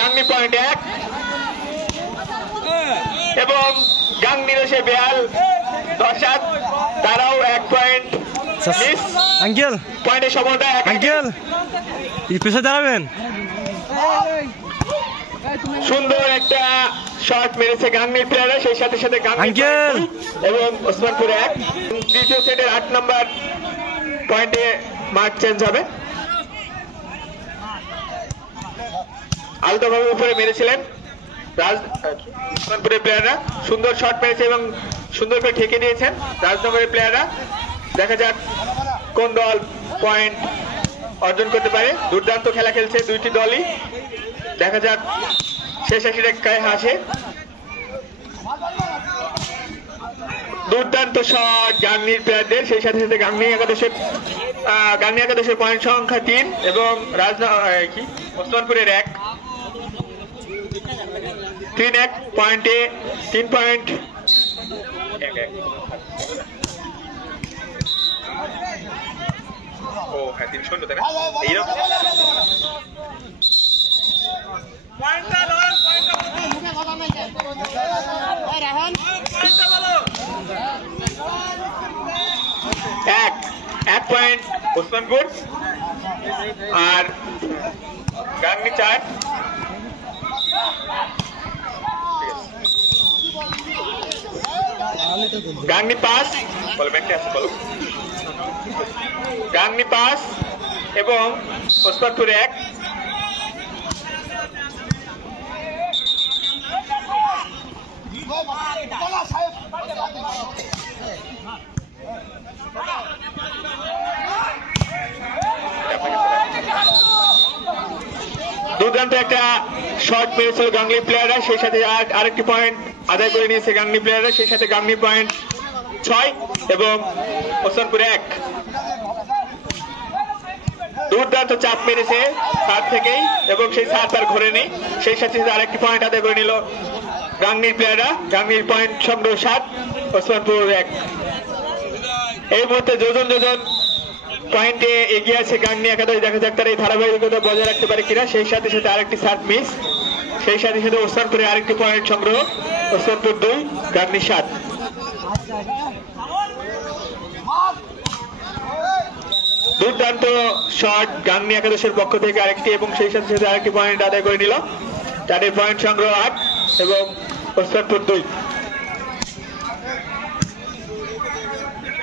Gangni point 1 এবং গাংনীর সে বেয়াল 10-7, তারাও 1 point miss. Uncle পয়েন্টের সমতা আঙ্কেল এই পেছনে দাঁড়াবেন। সুন্দর একটা শট মেরেছে গাংনীর প্লেয়াররা, সেই সাথে সাথে গাংনী আঙ্কেল এবং ওসমানপুর 1। তৃতীয় সেটের 8 নম্বর পয়েন্টে মার্ক চেঞ্জ হবে। আলতোভাবে উপরে মেরেছিলেন ওসমানপুরের প্লেয়াররা, সুন্দর শট মেরেছে এবং সুন্দর করে ঠেকে দিয়েছেন রাজনগরের প্লেয়াররা। দেখা যাক কোন দল পয়েন্ট অর্জন করতে পারে। দুর্দান্ত খেলা খেলছে দুইটি দলই, দেখা যাক শেষ 80 রেখায় হাসে। দুর্দান্ত শট গাংনীর প্লেয়ারদের, সেই সাথে সাথে গাংনী একাদশের পয়েন্ট সংখ্যা 3 এবং ওসমানপুরের 1 3-1 পয়েন্টে 3 পয়েন্ট। ও হ্যাঁ 3-0 তাই না? এইরকম এক পয়েন্ট ওসমানপুর আর গাংনী 4। গাংনী 5 বলো ব্যাংকে আছে বলো। গাংনী 5 এবং ওসমানপুর 1। দুর্দান্ত একটা শট পেয়েছিল গাংনী প্লেয়াররা, সেই সাথে আরেকটি পয়েন্ট আদায় করে নিয়েছে গাংনী প্লেয়াররা, সেই সাথে গাংনী পয়েন্ট 6 এবং ওসমানপুর 1। দুর্দান্ত চাপ মেরেছে সাত থেকেই এবং সেই সাত আর ঘুরে নেই, সেই সাথে সাথে আরেকটি পয়েন্ট আদায় করে নিল গাংনীর প্লেয়াররা। গাংনীর পয়েন্ট সংগ্রহ 7, ওসমানপুর 1। এই মুহূর্তে যোজন পয়েন্টে এগিয়ে আছে গাংনী একাদশ। দেখা যাক তারা এই ধারাবাহিকতা বজায় রাখতে পারে কিনা। সেই সাথে সাথে আরেকটি সাত মিস, সেই সাথে সাথে ওসমানপুরে আরেকটি পয়েন্ট সংগ্রহ, ওসমানপুর 2 গাংনী 7। দুর্দান্ত শট গাংনী একাদশের পক্ষ থেকে আরেকটি এবং সেই সাথে সাথে আরেকটি পয়েন্ট আদায় করে নিল। তাদের পয়েন্ট সংগ্রহ 8 এবং ওসমানপুর 2।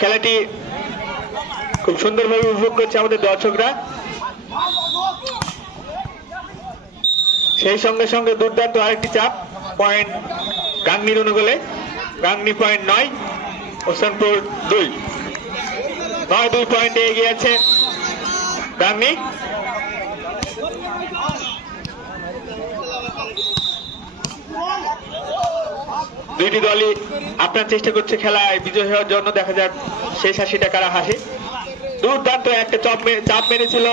খেলাটি খুব সুন্দরভাবে উপভোগ করছে আমাদের দর্শকরা। সেই সঙ্গে সঙ্গে দুর্দান্ত আরেকটি চাপ পয়েন্ট গাংনীর অনুকূলে। গাংনী পয়েন্ট 9, ওসমানপুর 2। 9-2 পয়েন্টে এগিয়ে আছে গাংনী। দুইটি দলই আপনার চেষ্টা করছে খেলায় বিজয় হওয়ার জন্য। দেখা যাক শেষ 80 কারা হাসে। দুর্দান্ত একটা চাপ মেরেছিল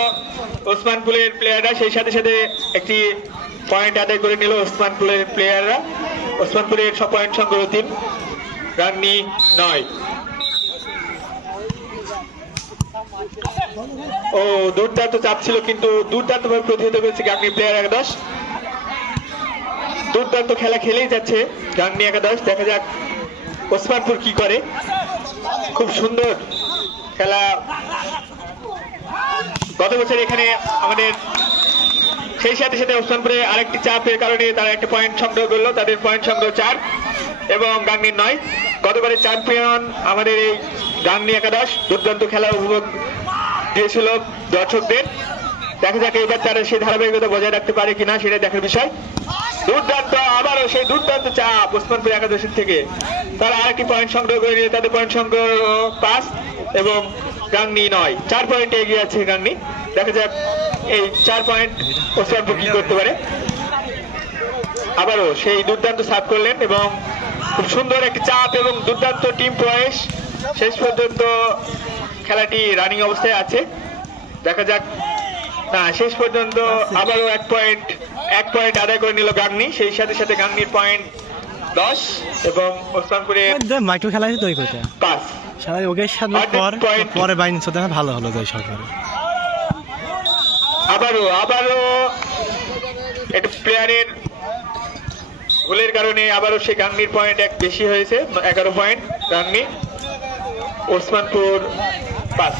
ওসমানপুরের প্লেয়াররা, সেই সাথে সাথে একটি পয়েন্ট আদায় করে নিল ওসমানপুরের প্লেয়াররা। ওসমানপুরের পয়েন্ট সংগ্রহ 3, গাংনী 9। ও দুর্দান্ত চাপ ছিল কিন্তু দুর্দান্ত ভাবে প্রতিহত করেছে গাংনী প্লেয়ার একাদশ। দুর্দান্ত খেলা খেলেই যাচ্ছে গাংনী একাদশ। দেখা যাক ওসমানপুর কি করে। খুব সুন্দর খেলা গত বছর এখানে আমাদের। সেই সাথে সাথে ওসমানপুরে আরেকটি চাপের কারণে তারা একটা পয়েন্ট সংগ্রহ করলো, তাদের পয়েন্ট সংগ্রহ 4 এবং গাংনীর 9। গতবারের চ্যাম্পিয়ন আমাদের এই গাংনী একাদশ। দুর্দান্ত খেলা উপভোগ দিয়েছিল দর্শকদের। দেখা যাক এবার তারা সেই ধারাবাহিকতা বজায় রাখতে পারে কিনা, সেটা দেখার বিষয়। দুর্দান্ত আবারও সেই দুর্দান্ত চাপ ওসমানপুর একাদশের থেকে, তারা আরেকটি পয়েন্ট সংগ্রহ করে নিয়ে তাদের পয়েন্ট সংগ্রহ 5 এবং গাংনী 9। 4 পয়েন্টে এগিয়ে আছে গাংনী। দেখা যাক এই 4 পয়েন্ট ওসমানপুর কি করতে পারে। আবারও সেই দুর্দান্ত সার্ভ করলেন এবং খুব সুন্দর একটি চাপ এবং দুর্দান্ত টিম প্রয়াস। শেষ পর্যন্ত খেলাটি রানিং অবস্থায় আছে। দেখা যাক না, শেষ পর্যন্ত আবারও 1 পয়েন্ট আদায় করে নিল গাংনী। সেই সাথে সাথে গাংনীর পয়েন্ট 10 এবং ওসমানপুরে মাইক্রো খেলা আছে দই কইটা 5। সারা ওকে সাথে পরে বাইন সাথে ভালো হলো দই সরকার। আবারও একটু প্লেয়ারের ভুলের কারণে আবারও সে গাংনির পয়েন্ট এক বেশি হয়েছে, 11 পয়েন্ট গাংনি। ওসমানপুর 5।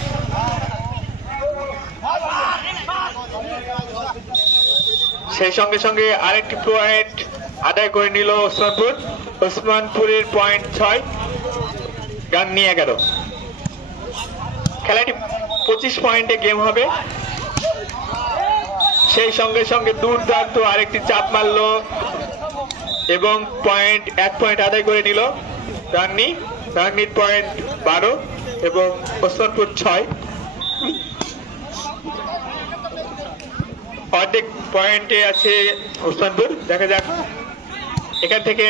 সেই সঙ্গে সঙ্গে আরেকটি পয়েন্ট আদায় করে নিল ওসমানপুর। ওসমানপুরের পয়েন্ট 6, গাংনি 11। খেলাটি 25 পয়েন্টে গেম হবে। সেই সঙ্গে সঙ্গে দুর্দান্ত আরেকটি চাপ মারলো এবং এক পয়েন্ট আদায় করে নিল গাংনি। গাংনির পয়েন্ট 12 এবং ওসমানপুর 6। অর্ধেক পয়েন্টে আছে ওসমানপুর। দেখা যাক এখান থেকে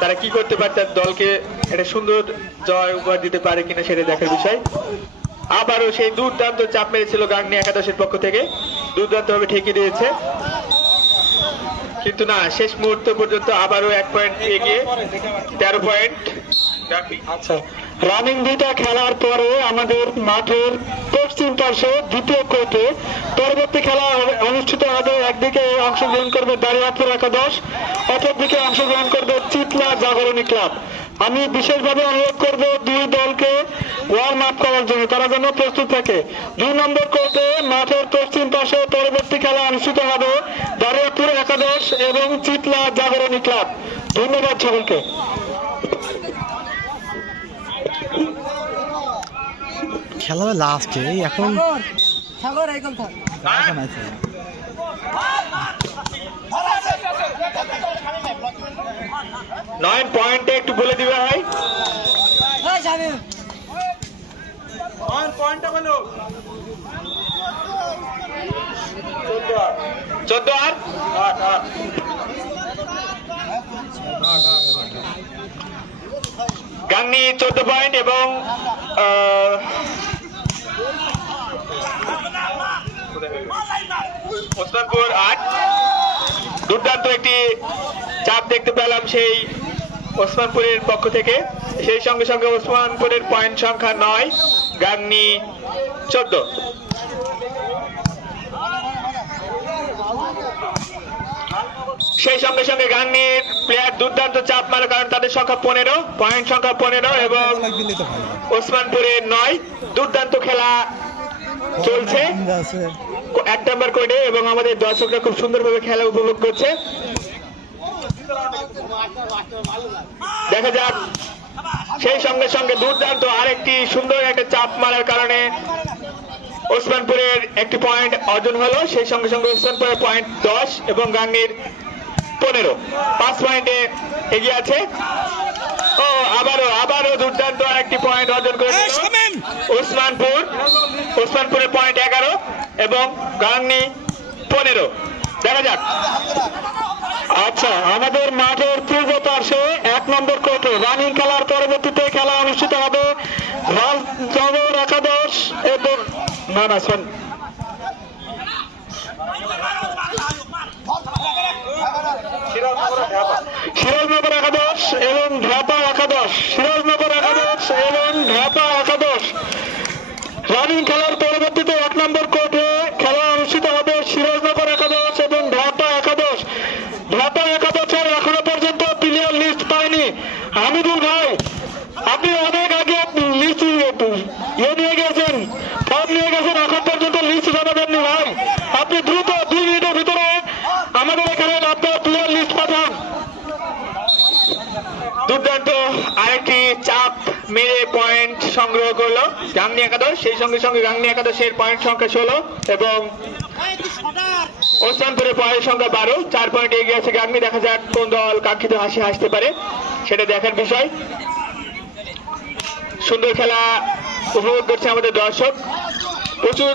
তারা কি করতে পারে, তার দলকে একটা সুন্দর জয় উপহার দিতে পারে কিনা সেটা দেখার বিষয়। আবারও সেই দুর্দান্ত চাপ মেরেছিল গাংনি একাদশের পক্ষ থেকে, দুর্দান্ত ভাবে ঠেকিয়ে দিয়েছে, কিন্তু না, শেষ মুহূর্ত পর্যন্ত আবারও 1 পয়েন্ট এগিয়ে 13 পয়েন্ট গাংনি। আচ্ছা, রানিং দুইটা খেলার পরে আমাদের মাঠের পশ্চিম পাশে দ্বিতীয় কোর্টে পরবর্তী খেলা অনুষ্ঠিত হবে। একদিকে অংশগ্রহণ করবে দাঁড়িয়াপুর একাদশ, অপরদিকে অংশগ্রহণ করবে চিতলা জাগরণী ক্লাব। আমি বিশেষভাবে অনুরোধ করব দুই দলকে ওয়ার্ম আপ করার জন্য, তারা যেন প্রস্তুত থাকে। 2 নম্বর কোর্টে মাঠের পশ্চিম পাশে পরবর্তী খেলা অনুষ্ঠিত হবে দাঁড়িয়াপুর একাদশ এবং চিতলা জাগরণী ক্লাব। ধন্যবাদ সকলকে। খেলা লাস্টে এখন সাগর এই কোন এখন আছে। 9 পয়েন্টে একটু বলে দিবে ভাই। ওই শামিম 14 আর 8। গাংনি 14 পয়েন্ট এবং ওসমানপুর 8। দুর্দান্ত একটি চাপ দেখতে পেলাম সেই ওসমানপুরের পক্ষ থেকে। সেই সঙ্গে সঙ্গে ওসমানপুরের পয়েন্ট সংখ্যা 9, গাংনি 14। সেই সঙ্গে সঙ্গে গাংনির প্লেয়ার দুর্দান্ত চাপ মারার কারণে তাদের সংখ্যা 15, পয়েন্ট সংখ্যা 15 এবং ওসমানপুরের 9। দুর্দান্ত খেলা চলছে 1 নম্বর কোর্টে এবং আমাদের দর্শকরা খুব সুন্দরভাবে খেলা উপভোগ করছে। দেখা যাক সেই সঙ্গে সঙ্গে দুর্দান্ত আরেকটি সুন্দর একটা চাপ মারার কারণে ওসমানপুরের একটি পয়েন্ট অর্জন হলো। সেই সঙ্গে সঙ্গে ওসমানপুরের পয়েন্ট 10 এবং গাংনির 15, 5 পয়েন্টে এগিয়ে আছে। ও আবারও দুর্দান্ত আরেকটি পয়েন্ট অর্জন করে ওসমানপুরের পয়েন্ট 11 এবং গাংনি 15। দেখা যাক। আচ্ছা, আমাদের মাঠের পূর্ব পাশে 1 নম্বর কোর্টে রানিং খেলার পরবর্তীতে খেলা অনুষ্ঠিত হবে রাজনগর একাদশ এবং সিরাজনগর একাদশ এবং ঢাকা একাদশ। সিরাজনগর একাদশ এবং ঢাকা একাদশ রানিং খেলার পরবর্তীতে 1 নম্বর কোর্টে খেলা অনুষ্ঠিত হবে সিরাজনগর একাদশ এবং ঢাকা একাদশ। ঢাকা একাদশের এখনো পর্যন্ত প্লেয়ার লিস্ট পায়নি। হামিদুল ভাই, আপনি অনেক আগে লিস্ট নিয়ে গেছেন, ফর্ম নিয়ে গেছেন, এখন পর্যন্ত লিস্ট জানাবেননি ভাই। আপনি দ্রুত 2 মিনিটের ভিতরে আমাদের এখানে আপনার প্লেয়ার লিস্ট পাঠান। দুর্দান্ত আরেকটি চাপ মেরে পয়েন্ট সংগ্রহ করলো গাংনি একাদশ। সেই সঙ্গে সঙ্গে গাংনি একাদশের পয়েন্ট সংখ্যা 16 এবং ওসমানপুরের পয়েন্ট সংখ্যা 12, 4 পয়েন্ট এগিয়ে আছে গাংনি। দেখা যাক কোন দল কাঙ্ক্ষিত হাসি হাসতে পারে, সেটা দেখার বিষয়। সুন্দর খেলা উপভোগ করছে আমাদের দর্শক, প্রচুর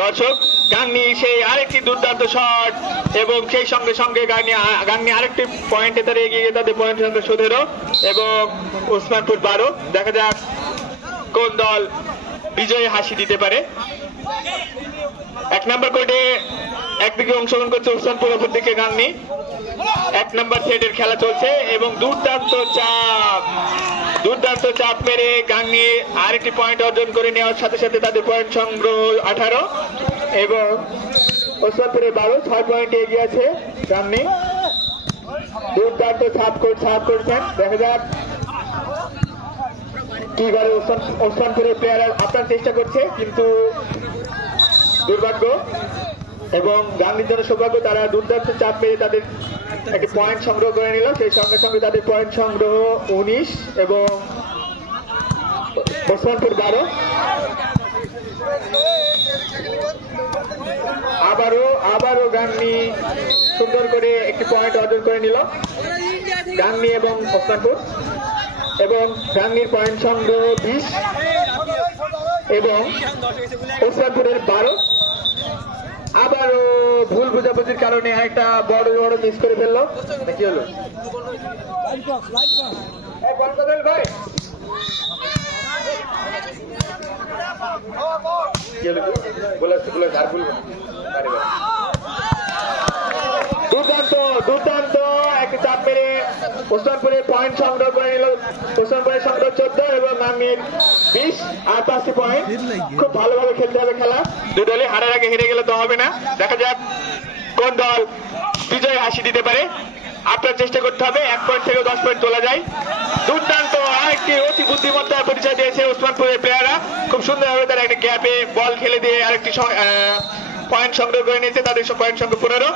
দর্শক। গাংনি সেই আরেকটি দুর্দান্ত শট এবং সেই সঙ্গে সঙ্গে গাংনি আরেকটি পয়েন্টে তারা এগিয়ে গিয়ে তাদের পয়েন্ট সংখ্যা 17 এবং ওসমানপুর 12। দেখা যাক কোন দল বিজয়ী হাসি দিতে পারে। 1 নম্বর কোর্টে একদিকে অংশগ্রহণ করছে ওসমানপুর, অপরদিকে গাংনি। 1 নম্বর সেটের খেলা চলছে এবং দুর্দান্ত চাপ মেরে গাংনি আরেকটি পয়েন্ট অর্জন করে নেওয়ার সাথে সাথে তাদের পয়েন্ট সংগ্রহ 18 এবং ওসমানপুরে 12, 6 পয়েন্টে এগিয়ে আছে গাংনী। দুর্দান্ত সাফ করছেন, দেখা যাক কি করে। ওসমানপুরের প্লেয়ার আপনার চেষ্টা করছে, কিন্তু দুর্ভাগ্য এবং গাংনীর জন্য সৌভাগ্য, তারা দুর্দান্ত চাপ মেরে তাদের একটি পয়েন্ট সংগ্রহ করে নিল। সেই সঙ্গে সঙ্গে তাদের পয়েন্ট সংগ্রহ 19 এবং ওসমানপুর 12। আবারও গাংনী সুন্দর করে একটি পয়েন্ট অর্জন করে নিল, গাংনী এবং ওসমানপুর। এবং গাংনীর পয়েন্ট সংগ্রহ 20 এবং ওসমানপুরের 12। আবারও ভুল বোঝাবুঝির কারণে একটা বড় মিস করে ফেললো। কি হলো ভাই? দুর্দান্ত একটা চাপ মেরে ওসমানপুরের পয়েন্ট সংগ্রহ করে নিল। ওসমানপুরের সংগ্রহ 14 এবং গাংনীর 20 আর 5টি পয়েন্ট। খুব ভালোভাবে খেলতে হবে খেলা, দুই দলে হারার আগে হেরে গেলে তো হবে না। দেখা যাক কোন দল বিজয় হাসি দিতে পারে। আপনার চেষ্টা করতে হবে 1 পয়েন্ট থেকে 10 পয়েন্ট তোলা যায়। দুর্দান্ত আরেকটি অতি বুদ্ধিমত্তার পরিচয় দিয়েছে ওসমানপুরের প্লেয়াররা। খুব সুন্দরভাবে তারা একটা গ্যাপে বল খেলে দিয়ে আরেকটি পয়েন্ট সংগ্রহ করে নিয়েছে। তাদের পয়েন্ট সংগ্রহ 15।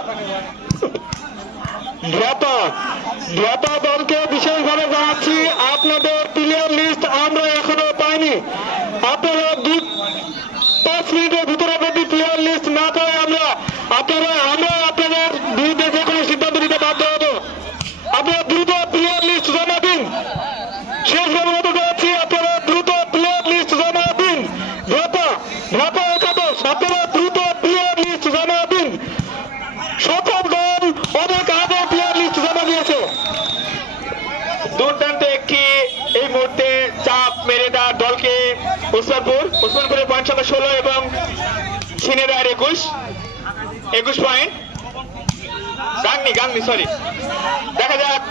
ঢাকা দলকে বিশেষভাবে জানাচ্ছি, আপনাদের প্লেয়ার লিস্ট আমরা এখনো পাইনি। আপনারা 5 মিনিটের ভিতরে যদি প্লেয়ার লিস্ট না পাই আমরা আপনাদের বিরুদ্ধে যে কোনো সিদ্ধান্ত নিতে বাধ্য হব। আপনারা দ্রুত প্লেয়ার লিস্ট জমা দিন। শেষ অনুরোধ করেছি, আপনারা দ্রুত প্লেয়ার লিস্ট জমা দিন। ঢাকা একাদশ, আপনারা দ্রুত প্লেয়ার লিস্ট জমা দিন। সকল দল অনেক আগে প্লেয়ার লিস্ট জমা দিয়েছে। দুর্দান্ত একটি এই মুহূর্তে চাপ মেরে তার দলকে ওসমানপুরের পয়েন্ট সংখ্যা 16 এবং ছিনেদার 21 পয়েন্ট। গাংনী সরি, দেখা যাক।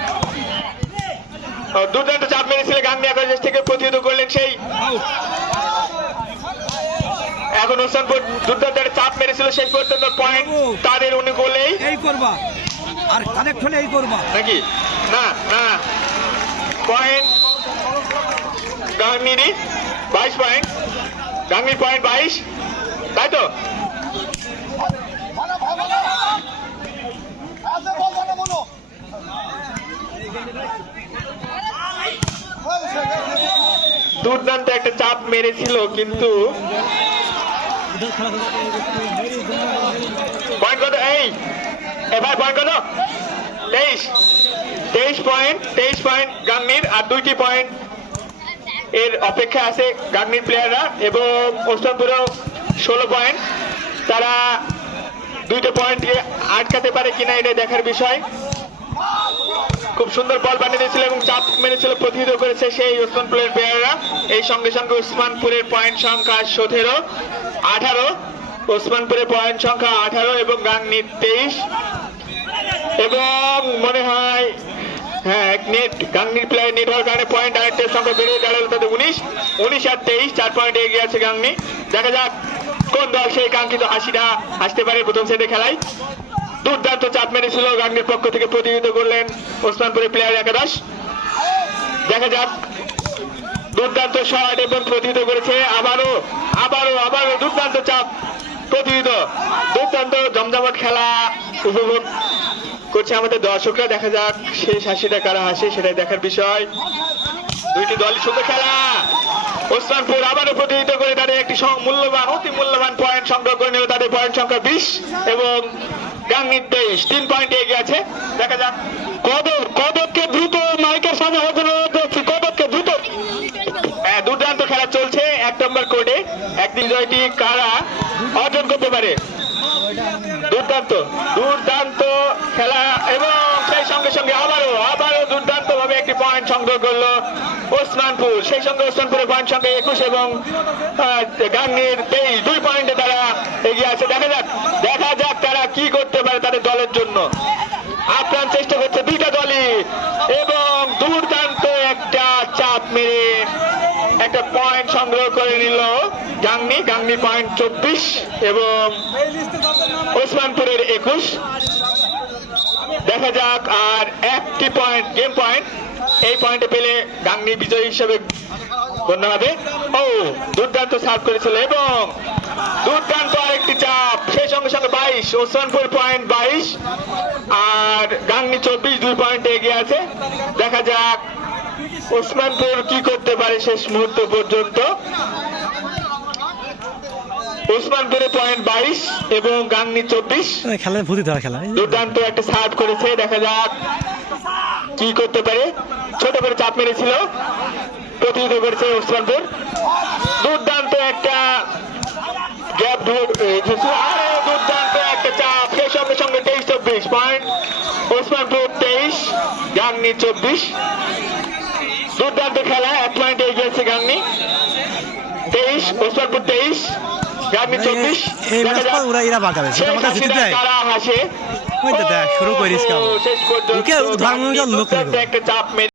দুর্দান্ত চাপ মেরেছিল গাংনী, আকাশ থেকে প্রতিহত করলেন সেই। এখন ওসমানপুর দুর্দান্ত একটা চাপ মেরেছিল, সেই পর্যন্ত পয়েন্ট তাদের অনুকূলেই। এই করবা আর কানেক্ট হলে এই করবা নাকি না পয়েন্ট গাংনীরই 22 পয়েন্ট, গাংনীর পয়েন্ট 22, তাই তো? দুর্দান্ত একটা চাপ মেরেছিল, কিন্তু পয়েন্ট কত? এবার পয়েন্ট কত? 23 পয়েন্ট গাংনীর, আর 2টি পয়েন্ট এর অপেক্ষা আছে গাংনীর প্লেয়াররা। এবং ওসমানপুরেও 16 পয়েন্ট, তারা 2টা পয়েন্টকে আটকাতে পারে কিনা এটা দেখার বিষয়। খুব সুন্দর বল বানিয়ে দিয়েছিল এবং চাপ মেরেছিল, প্রতিহত করেছে সেই ওসমানপুরের প্লেয়াররা। এই সঙ্গে সঙ্গে ওসমানপুরের পয়েন্ট সংখ্যা 18। ওসমানপুরের পয়েন্ট সংখ্যা 18 এবং গাংনীর 23। এবং মনে হয় গাংনীর প্লেয়ার নেট হওয়ার কারণে পয়েন্ট আরেকটার সংখ্যা বেড়ে দাঁড়ালো তাদের 19 আর 23, 4 পয়েন্টে এগিয়ে আছে গাংনী। দেখা যাক কোন দল সেই কাঙ্ক্ষিত হাসিটা হাসতে পারে প্রথম সেটে খেলায়। দুর্দান্ত চাপ মেরেছিল গাংনীর পক্ষ থেকে, প্রতিহত করলেন ওসমানপুরের প্লেয়ার একাদশ। দেখা যাক দুর্দান্ত শট এবং প্রতিহত করেছে। আবারও দুর্দান্ত চাপ, প্রতিহত। দুর্দান্ত জমজমাট খেলা উপভোগ করছে আমাদের দর্শকরা। দেখা যাক শেষ হাসিটা কারা হাসে, সেটাই দেখার বিষয়। 2টি দলই সুন্দর খেলা। ওসমানপুর আবারও প্রতিহত করে তাদের একটি অতি মূল্যবান পয়েন্ট সংগ্রহ করে নিল। তাদের পয়েন্ট সংখ্যা 20 এবং গাংনীর 23, 3 পয়েন্টে এগিয়ে আছে। দেখা যাক কদককে দ্রুত মাইকের সামনে হাজির হয়েছি। কদককে দ্রুত। দুর্দান্ত খেলা চলছে 1 নম্বর কোর্টে। একদিন জয়টি কারা অর্জন করতে পারে। দুর্দান্ত খেলা এবং সেই সঙ্গে সঙ্গে আবারও দুর্দান্ত ভাবে একটি পয়েন্ট সংগ্রহ করলো ওসমানপুর। সেই সঙ্গে ওসমানপুরের পয়েন্ট সংখ্যা 21 এবং গাংনীর 23, 2 পয়েন্টে তারা এগিয়ে আছে। দেখা যাক তারা কি করতে পারে তাদের দলের জন্য। আপ্রাণ চেষ্টা করছে 2টা দলই এবং দুর্দান্ত একটা চাপ মেরে একটা পয়েন্ট সংগ্রহ করে নিল গাংনী। গাংনী পয়েন্ট 24 এবং ওসমানপুরের 21। দেখা যাক আর একটি পয়েন্ট, গেম পয়েন্ট, এই পয়েন্টে পেলে গাংনী বিজয়ী হিসেবে গণ্য হবে। ও দুর্দান্ত সার্ভ করেছিল এবং দুর্দান্ত আরেকটি চাপ, সেই সঙ্গে সঙ্গে 22, ওসমানপুর পয়েন্ট 22 আর গাংনী 24, 2 পয়েন্টে এগিয়ে আছে। দেখা যাক ওসমানপুর কি করতে পারে শেষ মুহূর্ত পর্যন্ত। ওসমানপুরে পয়েন্ট 22 এবং গাংনী 24। খেলা ভূতি ধরা খেলা। দুর্দান্ত একটা সার্ভ করেছে, দেখা যাক কি করতে পারে। ছোট করে চাপ মেরেছিল, প্রতিহত করেছে ওসমানপুর। দুর্দান্ত একটা গ্যাপ, আরে দুর্দান্ত একটা চাপ, সেই সঙ্গে সঙ্গে 23-24 পয়েন্ট, ওসমানপুর 23, গাংনী 24। দুর্দান্ত খেলা, 1 পয়েন্টে এগিয়েছে গাংনী। 23, ওসমানপুর 23, গাংনী 24। এই ম্যাচ পর ওরা এরা বাঁকাবে, সেটা আমাকে জিতে দেয়। কারা হাসে, ওই তো দেখ শুরু করিস কাম। শেষ পর্যন্ত ওকে ধর্মকে লোক একটা চাপ মেরে